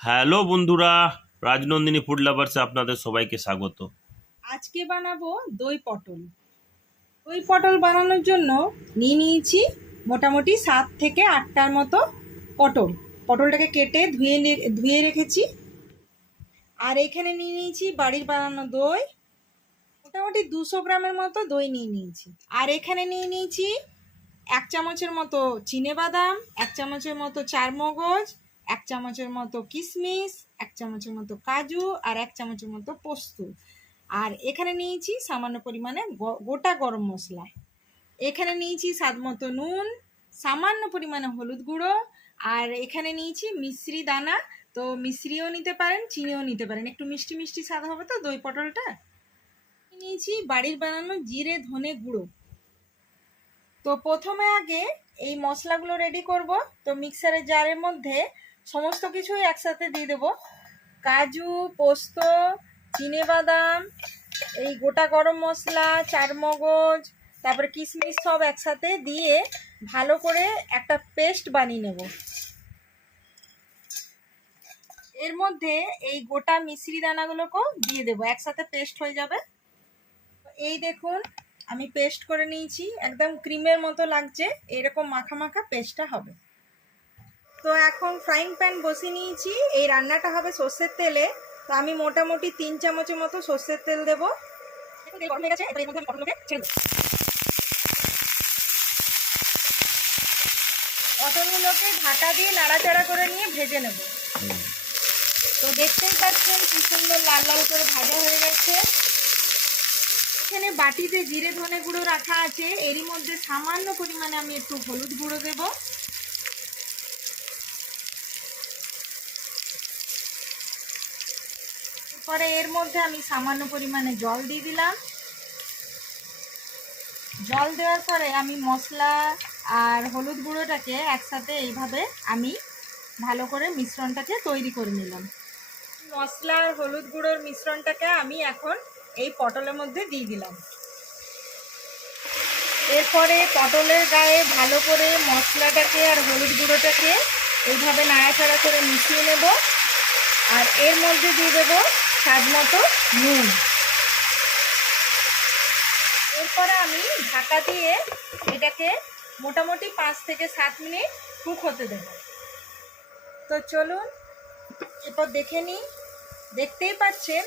Hello বন্ধুরা, Rajnandini food লাভার্সে আপনাদের সবাইকে স্বাগত। আজকে বানাবো দই পটল। দই পটল বানানোর জন্য নিয়েছি মোটামুটি 7 থেকে 8টার মতো পটল। পটলটাকে কেটে ধুয়ে রেখেছি। আর এখানে নিয়েছি বাড়ির বানানো দই, মোটামুটি 200 গ্রামের মতো দই নিয়েছি। আর এখানে নিয়েছি 1 চামচের মতো চিনেবাদাম, 1 চামচের মতো চারমগজ, 1 চামচের মতো কিশমিশ, 1 চামচের মতো কাজু, আর 1 চামচের মতো পোস্ত। আর এখানে নিয়েছি সামান্য পরিমাণে গোটা গরম মশলা। এখানে নিয়েছি স্বাদ মতো নুন, সামান্য পরিমাণে হলুদ গুঁড়ো, আর এখানে নিয়েছি মিশ্রি দানা। তো মিশ্রিও নিতে পারেন, চিনিও নিতে পারেন, একটু মিষ্টি মিষ্টি স্বাদ হবে তো দই পটলটা। নিয়েছি বাড়ির বানানো জিরে ধনে গুঁড়ো। তো প্রথমে আগে এই মশলাগুলো রেডি করব। তো মিক্সারের জারের মধ্যে সমস্ত কিছুই একসাথে দিয়ে দেবো। কাজু, পোস্ত, চিনেবাদাম, এই গোটা গরম মশলা, চারমগজ, তারপরে কিশমিশ সব একসাথে দিয়ে ভালো করে একটা পেস্ট বানিয়ে নেব। এর মধ্যে এই গোটা মিশ্রি দানাগুলোকেও দিয়ে দেবো, একসাথে পেস্ট হয়ে যাবে। এই দেখুন, আমি পেস্ট করে নিয়েছি, একদম ক্রিমের মতো লাগছে, এরকম মাখা মাখা পেস্টটা হবে। তো এখন ফ্রাইং প্যান বসিয়ে নিয়েছি, এই রান্নাটা হবে সর্ষের তেলে। তো আমি মোটামুটি 3 চামচের মতো সর্ষের তেল দেবো। পটলগুলোকে ঢাকা দিয়ে নাড়াচাড়া করে নিয়ে ভেজে নেব। তো দেখতেই পাচ্ছেন কি সুন্দর লাল লাল করে ভাজা হয়ে গেছে। এখানে বাটিতে জিরে ধনে গুঁড়ো রাখা আছে, এরই মধ্যে সামান্য পরিমাণে আমি একটু হলুদ গুঁড়ো দেব। এরপরে এর মধ্যে আমি সামান্য পরিমাণে জল দিয়ে দিলাম। জল দেওয়ার পরে আমি মশলা আর হলুদ গুঁড়োটাকে একসাথে এইভাবে আমি ভালো করে মিশ্রণটাকে তৈরি করে নিলাম। মশলা আর হলুদ গুঁড়োর মিশ্রণটাকে আমি এখন এই পটলের মধ্যে দিয়ে দিলাম। এরপরে পটলের গায়ে ভালো করে মশলাটাকে আর হলুদ গুঁড়োটাকে এইভাবে নাড়াচাড়া করে মিশিয়ে নেব। আর এর মধ্যে দিয়ে দেবো স্বাদ মতো নুন। এরপরে আমি ঢাকা দিয়ে এটাকে মোটামুটি 5 থেকে 7 মিনিট কুক হতে দেব। তো চলুন এরপর দেখে নিই। দেখতেই পাচ্ছেন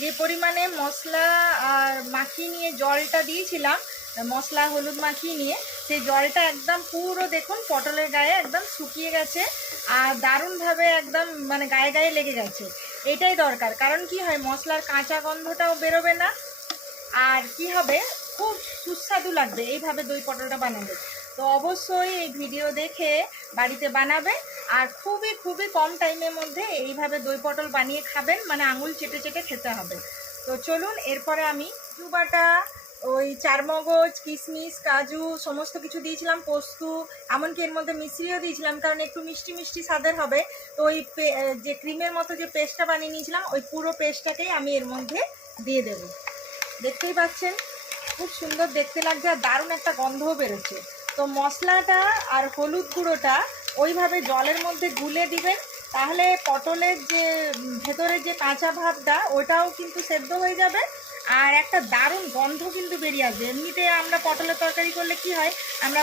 যে পরিমাণে মশলা আর মাখিয়ে নিয়ে জলটা দিয়েছিলাম, মশলা হলুদ মাখিয়ে নিয়ে, সেই জলটা একদম পুরো দেখুন পটলের গায়ে একদম শুকিয়ে গেছে আর দারুণভাবে একদম মানে গায়ে গায়ে লেগে গেছে। এটাই দরকার, কারণ কি হয় মশলার কাঁচা গন্ধটাও বেরোবে না, আর কি হবে খুব সুস্বাদু লাগবে এইভাবে দই পটলটা বানাবে। তো অবশ্যই এই ভিডিও দেখে বাড়িতে বানাবে, আর খুবই খুবই কম টাইমের মধ্যে এইভাবে দই পটল বানিয়ে খাবেন, মানে আঙুল চেটে চেটে খেতে হবে। তো চলুন এরপরে আমি কাজু বাটা, ওই চারমগজ, কিশমিশ, কাজু সমস্ত কিছু দিয়েছিলাম, পোস্ত, এমনকি এর মধ্যে মিশ্রিও দিয়েছিলাম, কারণ একটু মিষ্টি মিষ্টি স্বাদের হবে। তো ওই যে ক্রিমের মতো যে পেস্টটা বানিয়ে নিয়েছিলাম, ওই পুরো পেস্টটাকেই আমি এর মধ্যে দিয়ে দেবো। দেখতেই পাচ্ছেন খুব সুন্দর দেখতে লাগছে আর দারুণ একটা গন্ধও বেরোচ্ছে। তো মশলাটা আর হলুদ গুঁড়োটা ওইভাবে জলের মধ্যে গুলে দিবেন, তাহলে পটলের যে ভেতরের যে কাঁচা ভাবটা ওটাও কিন্তু সেদ্ধ হয়ে যাবে, আর একটা দারুণ গন্ধ কিন্তু বেরিয়ে আসবে। এমনিতে আমরা পটলের তরকারি করলে কি হয়, আমরা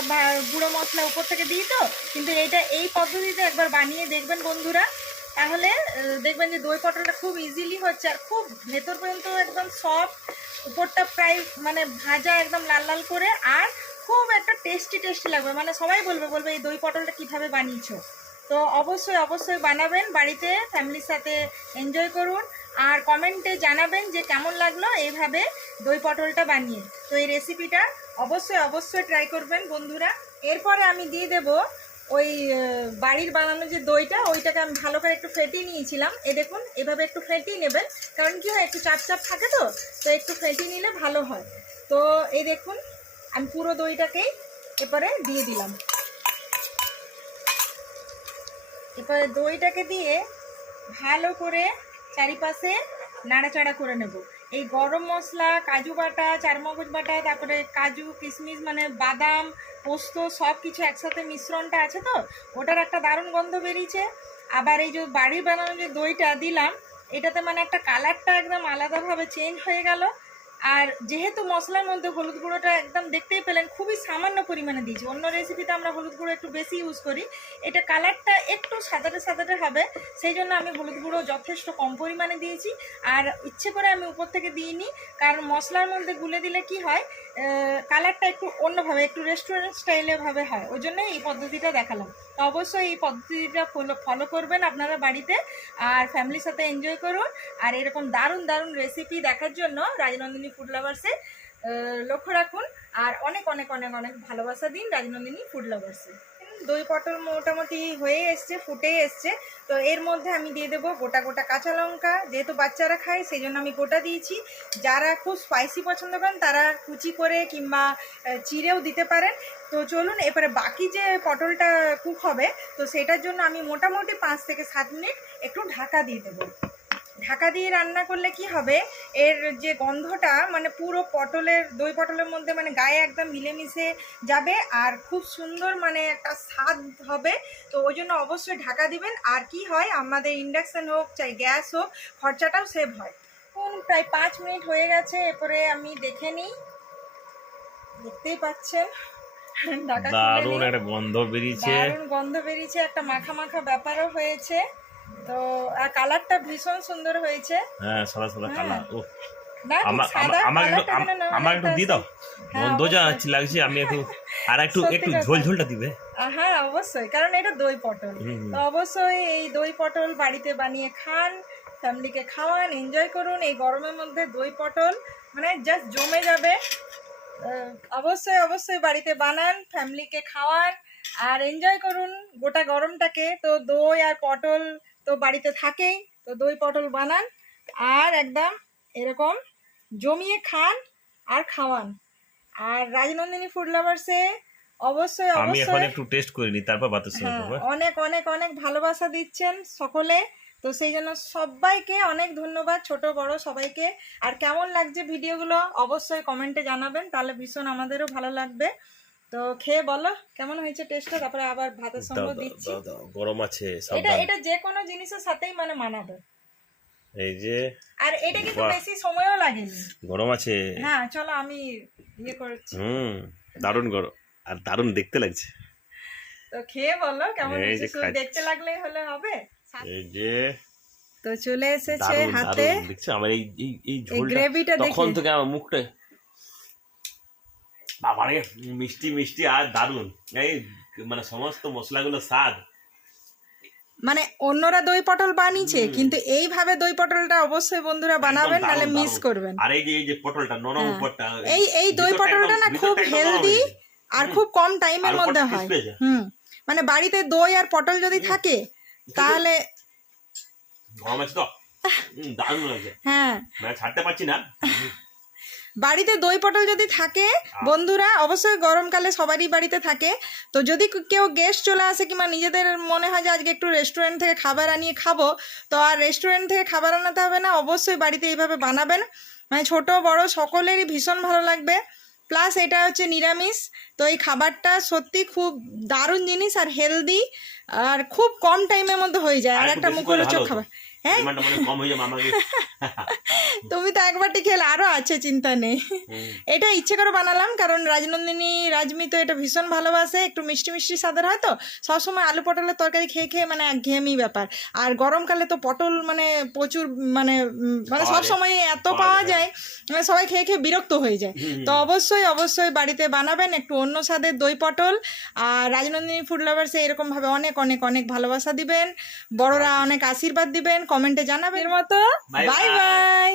গুঁড়ো মশলা উপর থেকে দিই, তো কিন্তু এটা এই পদ্ধতিতে একবার বানিয়ে দেখবেন বন্ধুরা, তাহলে দেখবেন যে দই পটলটা খুব ইজিলি হচ্ছে আর খুব ভেতর পর্যন্ত একদম সফট, উপরটা প্রায় মানে ভাজা একদম লাল লাল করে, আর খুব একটা টেস্টি টেস্টি লাগবে, মানে সবাই বলবে এই দই পটলটা কীভাবে বানিয়েছো। তো অবশ্যই অবশ্যই বানাবেন বাড়িতে, ফ্যামিলির সাথে এনজয় করুন, আর কমেন্টে জানাবেন যে কেমন লাগলো এইভাবে দই পটলটা বানিয়ে। তো এই রেসিপিটা অবশ্যই অবশ্যই ট্রাই করবেন বন্ধুরা। এরপরে আমি দিয়ে দেবো ওই বাড়ির বানানো যে দইটা, ওইটাকে আমি ভালো করে একটু ফেটিয়ে নিয়েছিলাম। দেখুন এভাবে একটু ফেটিয়ে নেবেন, কারণ কি হয় একটু চাপ চাপ থাকে, তো একটু ফেটিয়ে নিলে ভালো হয়। তো এই দেখুন আমি পুরো দইটাকেই এরপরে দিয়ে দিলাম। এরপরে দইটাকে দিয়ে ভালো করে চারিপাশে নাড়াচাড়া করে নেব। এই গরম মশলা, কাজু বাটা, চারমগজ বাটা, তারপরে কাজু কিশমিশ মানে বাদাম, পোস্ত সব কিছু একসাথে মিশ্রণটা আছে, তো ওটার একটা দারুণ গন্ধ বেরিয়েছে। আবার এই যে বাড়ির বানানো যে দইটা দিলাম, এটাতে মানে একটা কালারটা একদম আলাদাভাবে চেঞ্জ হয়ে গেল। আর যেহেতু মশলার মধ্যে হলুদ গুঁড়োটা একদম দেখতেই পেলেন খুবই সামান্য পরিমাণে দিয়েছি, অন্য রেসিপিতে আমরা হলুদ গুঁড়ো একটু বেশি ইউজ করি, এটা কালারটা একটু সাদাটে সাদাটে হবে, সেই জন্য আমি হলুদ গুঁড়ো যথেষ্ট কম পরিমাণে দিয়েছি। আর ইচ্ছে করে আমি উপর থেকে দিইনি, কারণ মশলার মধ্যে গুলে দিলে কি হয়, কালারটা একটু অন্যভাবে, একটু রেস্টুরেন্ট স্টাইলে ভাবে হয়, ওই জন্য এই পদ্ধতিটা দেখালাম। তো অবশ্যই এই পদ্ধতিটা ফলো করবেন আপনারা বাড়িতে, আর ফ্যামিলির সাথে এনজয় করুন। আর এরকম দারুণ দারুণ রেসিপি দেখার জন্য রাজনন্দিনী ফুড লাভার্সে লক্ষ্য রাখুন, আর অনেক অনেক অনেক অনেক ভালোবাসা দিন রাজনন্দিনী ফুড লাভার্সে। দই পটল মোটামুটি হয়ে এসছে, ফুটে এসছে। তো এর মধ্যে আমি দিয়ে দেবো গোটা গোটা কাঁচা লঙ্কা, যেহেতু বাচ্চারা খায় সেই জন্য আমি গোটা দিয়েছি। যারা খুব স্পাইসি পছন্দ করেন তারা কুচি করে কিংবা চিড়েও দিতে পারেন। তো চলুন এবারে বাকি যে পটলটা কুক হবে, তো সেটার জন্য আমি মোটামুটি 5 থেকে 7 মিনিট একটু ঢাকা দিয়ে দেবো। ঢাকা দিয়ে রান্না করলে কি হবে, এর যে গন্ধটা মানে পুরো দই পটলের মধ্যে মানে গায়ে একদম মিলেমিশে যাবে, আর খুব সুন্দর মানে একটা স্বাদ হবে। তো ওই জন্য অবশ্যই ঢাকা দিবেন। আর কি হয়, আমাদের ইন্ডাকশান হোক চাই গ্যাস হোক, খরচাটাও সেভ হয়। প্রায় 5 মিনিট হয়ে গেছে, এরপরে আমি দেখে নিই, দেখতেই পাচ্ছেন দারুণ একটা গন্ধ বেরিয়েছে, দারুণ গন্ধ বেরিয়েছে, একটা মাখা মাখা ব্যাপারও হয়েছে। তো আর কালারটা ভীষণ সুন্দর হয়েছে। হ্যাঁ সাদা সাদা কালার। ও আমার একটু দিয়ে দাও, গন্ধ যা লাগছে, আমি একটু আর একটু ঝোল ঝোলটা দিবে। হ্যাঁ অবশ্যই, কারণ এটা দই পটল। তো অবশ্যই এই দই পটল বাড়িতে বানিয়ে খান, ফ্যামিলিকে খাওয়ান, এনজয় করুন। এই গরমের মধ্যে দই পটল মানে জাস্ট জমে যাবে। অবশ্যই অবশ্যই বাড়িতে বানান, ফ্যামিলিকে খাওয়ান আর এনজয় করুন গোটা গরমটাকে। তো দই আর পটল তো বাড়িতে থাকেই, তো দই পটল বানান আর একদম এরকম জমিয়ে খান আর খাওয়ান। আর রাজনন্দিনী ফুড লাভার্সে অবশ্যই আমি এখন অবশ্যই একটু টেস্ট করে নি, তারপর বাতাস করব। অনেক অনেক অনেক ভালোবাসা দিচ্ছেন সকলে, তো সেই জন্য সবাইকে অনেক ধন্যবাদ, ছোট বড় সবাইকে। আর কেমন লাগছে ভিডিওগুলো অবশ্যই কমেন্টে জানাবেন, তাহলে ভীষণ আমাদেরও ভালো লাগবে। তো খেয়ে বলো কেমন হয়েছে টেস্টটা, তারপরে আবার ভাতের সঙ্গে দিচ্ছি। গরম আছে, এটা যে কোনো জিনিসের সাথেই মানে মানাবে। এই যে, আর এটা কিন্তু বেশি সময়ও লাগেনি, গরম আছে। হ্যাঁ চলো আমি ইয়ে করছি। দারুণ গরম আর দারুণ দেখতে লাগছে। তো খেয়ে বলো কেমন হয়েছে, শুধু দেখতে লাগলেই হলে হবে। এই যে তো চলে এসেছে হাতে, দেখছো আমার এই গ্রেভিটা দেখে তখন থেকে আমার মুখটা বাবারে মিষ্টি মিষ্টি আর দারুণ, এই মানে সমস্ত মশলাগুলো স্বাদ। মানে অন্যরা দই পটল বানিয়েছে, কিন্তু এইভাবে দই পটলটা অবশ্যই বন্ধুরা বানাবেন, নাহলে মিস করবেন। আর এই যে পটলটা নরম উপরটা, এই দই পটলটা না খুব হেলদি আর খুব কম টাইমের মধ্যে হয়। মানে বাড়িতে দই আর পটল যদি থাকে তাহলে গরম আছে তো দারুণ লাগে। হ্যাঁ মানে ছাড়তে পারছি না। বাড়িতে দই পটল যদি থাকে বন্ধুরা, অবশ্যই গরমকালে সবারই বাড়িতে থাকে। তো যদি কেউ গেস্ট চলে আসে কিংবা নিজেদের মনে হয় যে আজকে একটু রেস্টুরেন্ট থেকে খাবার আনিয়ে খাবো, তো আর রেস্টুরেন্ট থেকে খাবার আনাতে হবে না, অবশ্যই বাড়িতে এইভাবে বানাবেন, মানে ছোট বড় সকলেরই ভীষণ ভালো লাগবে। প্লাস এটা হচ্ছে নিরামিষ, তো এই খাবারটা সত্যি খুব দারুণ জিনিস আর হেলদি, আর খুব কম টাইমের মধ্যে হয়ে যায়, আর একটা মুখরোচক খাবার। হ্যাঁ তুমি তো একবারটি খেলে, আরো আছে, চিন্তা নেই। এটা ইচ্ছে করে বানালাম কারণ রাজমি তো এটা ভীষণ ভালোবাসে, একটু মিষ্টি মিষ্টি স্বাদের হয়, তো সবসময় আলু পটলের তরকারি খেয়ে খেয়ে মানে একঘেয়েমি ব্যাপার। আর গরমকালে তো পটল মানে প্রচুর মানে সব সময় এত পাওয়া যায়, মানে সবাই খেয়ে খেয়ে বিরক্ত হয়ে যায়। তো অবশ্যই অবশ্যই বাড়িতে বানাবেন একটু অন্য স্বাদের দই পটল। আর রাজনন্দিনী ফুড লাভার্সে এরকম ভাবে অনেক অনেক অনেক ভালোবাসা দিবেন, বড়রা অনেক আশীর্বাদ দিবেন, কমেন্টে জানাবেন। মতো বাই বাই।